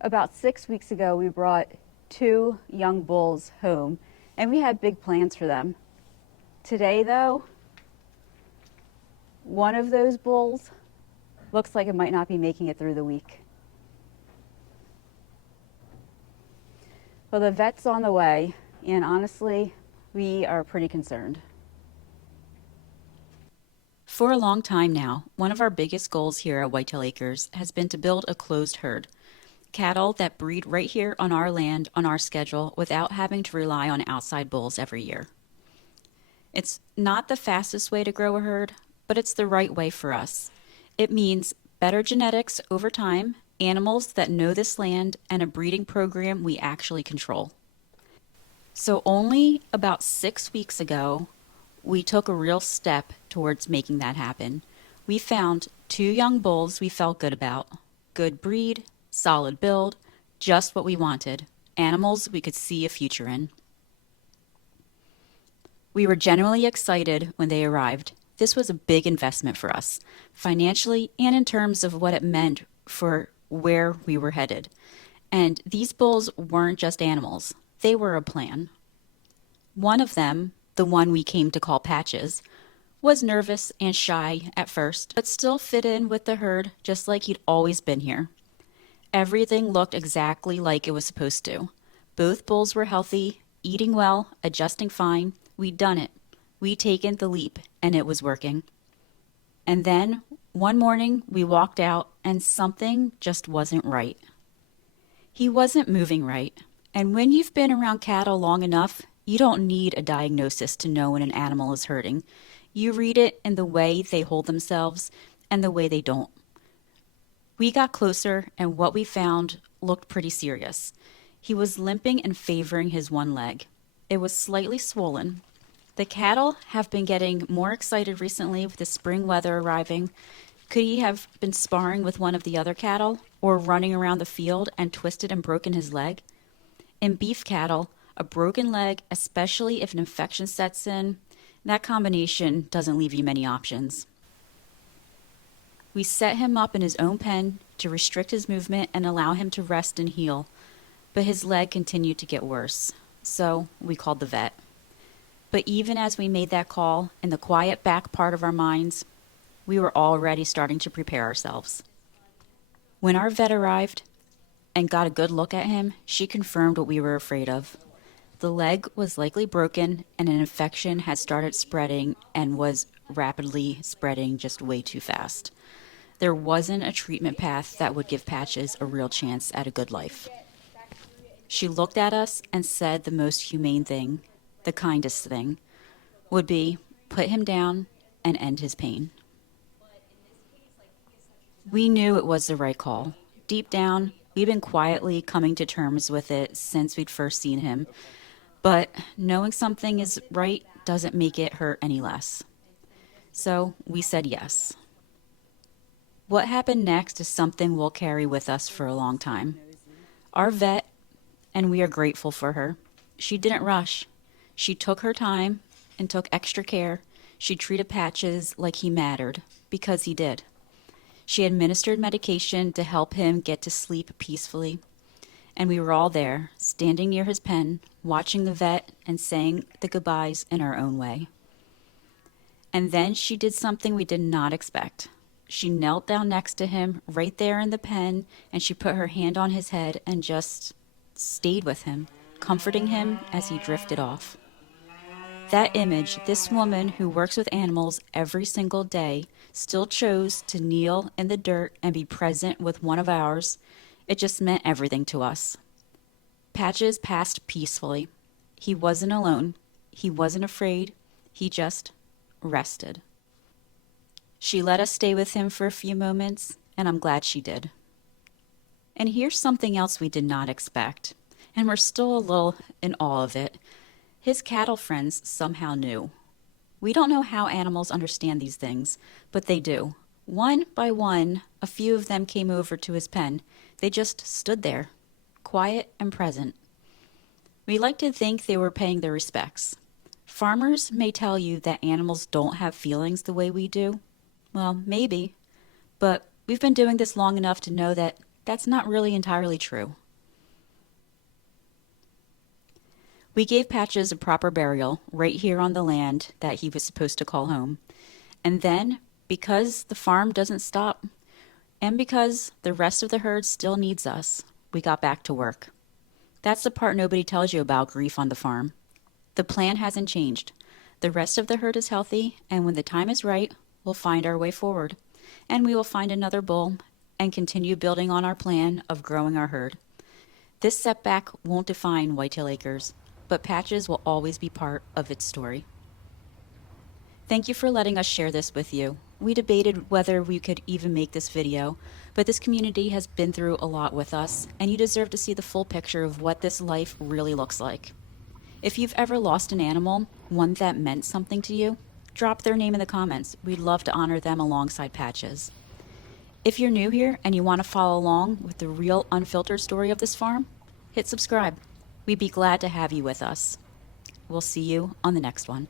About 6 weeks ago, we brought two young bulls home, and we had big plans for them. Today, though, one of those bulls looks like it might not be making it through the week. Well, the vet's on the way, and honestly, we are pretty concerned. For a long time now, one of our biggest goals here at Whitetail Acres has been to build a closed herd. Cattle that breed right here on our land, on our schedule, without having to rely on outside bulls every year. It's not the fastest way to grow a herd, but it's the right way for us. It means better genetics over time, animals that know this land, and a breeding program we actually control. So only about 6 weeks ago, we took a real step towards making that happen. We found two young bulls we felt good about. Good breed, solid build, just what we wanted. Animals we could see a future in. We were genuinely excited when they arrived. This was a big investment for us, financially and in terms of what it meant for where we were headed. And these bulls weren't just animals, they were a plan. One of them, the one we came to call Patches, was nervous and shy at first, but still fit in with the herd just like he'd always been here. Everything looked exactly like it was supposed to. Both bulls were healthy, eating well, adjusting fine. We'd done it. We'd taken the leap, and it was working. And then, one morning, we walked out, and something just wasn't right. He wasn't moving right. And when you've been around cattle long enough, you don't need a diagnosis to know when an animal is hurting. You read it in the way they hold themselves and the way they don't. We got closer, and what we found looked pretty serious. He was limping and favoring his one leg. It was slightly swollen. The cattle have been getting more excited recently with the spring weather arriving. Could he have been sparring with one of the other cattle or running around the field and twisted and broken his leg? In beef cattle, a broken leg, especially if an infection sets in, that combination doesn't leave you many options. We set him up in his own pen to restrict his movement and allow him to rest and heal, but his leg continued to get worse, so we called the vet. But even as we made that call, in the quiet back part of our minds, we were already starting to prepare ourselves. When our vet arrived and got a good look at him, she confirmed what we were afraid of. The leg was likely broken and an infection had started spreading and was rapidly spreading just way too fast. There wasn't a treatment path that would give Patches a real chance at a good life. She looked at us and said the most humane thing, the kindest thing, would be put him down and end his pain. We knew it was the right call. Deep down, we'd been quietly coming to terms with it since we'd first seen him, but knowing something is right doesn't make it hurt any less. So we said yes. What happened next is something we'll carry with us for a long time. Our vet, and we are grateful for her, she didn't rush. She took her time and took extra care. She treated Patches like he mattered, because he did. She administered medication to help him get to sleep peacefully. And we were all there, standing near his pen, watching the vet and saying the goodbyes in our own way. And then she did something we did not expect. She knelt down next to him, right there in the pen, and she put her hand on his head and just stayed with him, comforting him as he drifted off. That image, this woman who works with animals every single day, still chose to kneel in the dirt and be present with one of ours. It just meant everything to us. Patches passed peacefully. He wasn't alone. He wasn't afraid. He just rested. She let us stay with him for a few moments, and I'm glad she did. And here's something else we did not expect, and we're still a little in awe of it. His cattle friends somehow knew. We don't know how animals understand these things, but they do. One by one, a few of them came over to his pen. They just stood there, quiet and present. We like to think they were paying their respects. Farmers may tell you that animals don't have feelings the way we do. Well, maybe, but we've been doing this long enough to know that that's not really entirely true. We gave Patches a proper burial right here on the land that he was supposed to call home. And then, because the farm doesn't stop, and because the rest of the herd still needs us, we got back to work. That's the part nobody tells you about grief on the farm. The plan hasn't changed. The rest of the herd is healthy, and when the time is right, we'll find our way forward. And we will find another bull and continue building on our plan of growing our herd. This setback won't define Whitetail Acres, but Patches will always be part of its story. Thank you for letting us share this with you. We debated whether we could even make this video, but this community has been through a lot with us, and you deserve to see the full picture of what this life really looks like. If you've ever lost an animal, one that meant something to you, drop their name in the comments. We'd love to honor them alongside Patches. If you're new here and you want to follow along with the real unfiltered story of this farm, hit subscribe. We'd be glad to have you with us. We'll see you on the next one.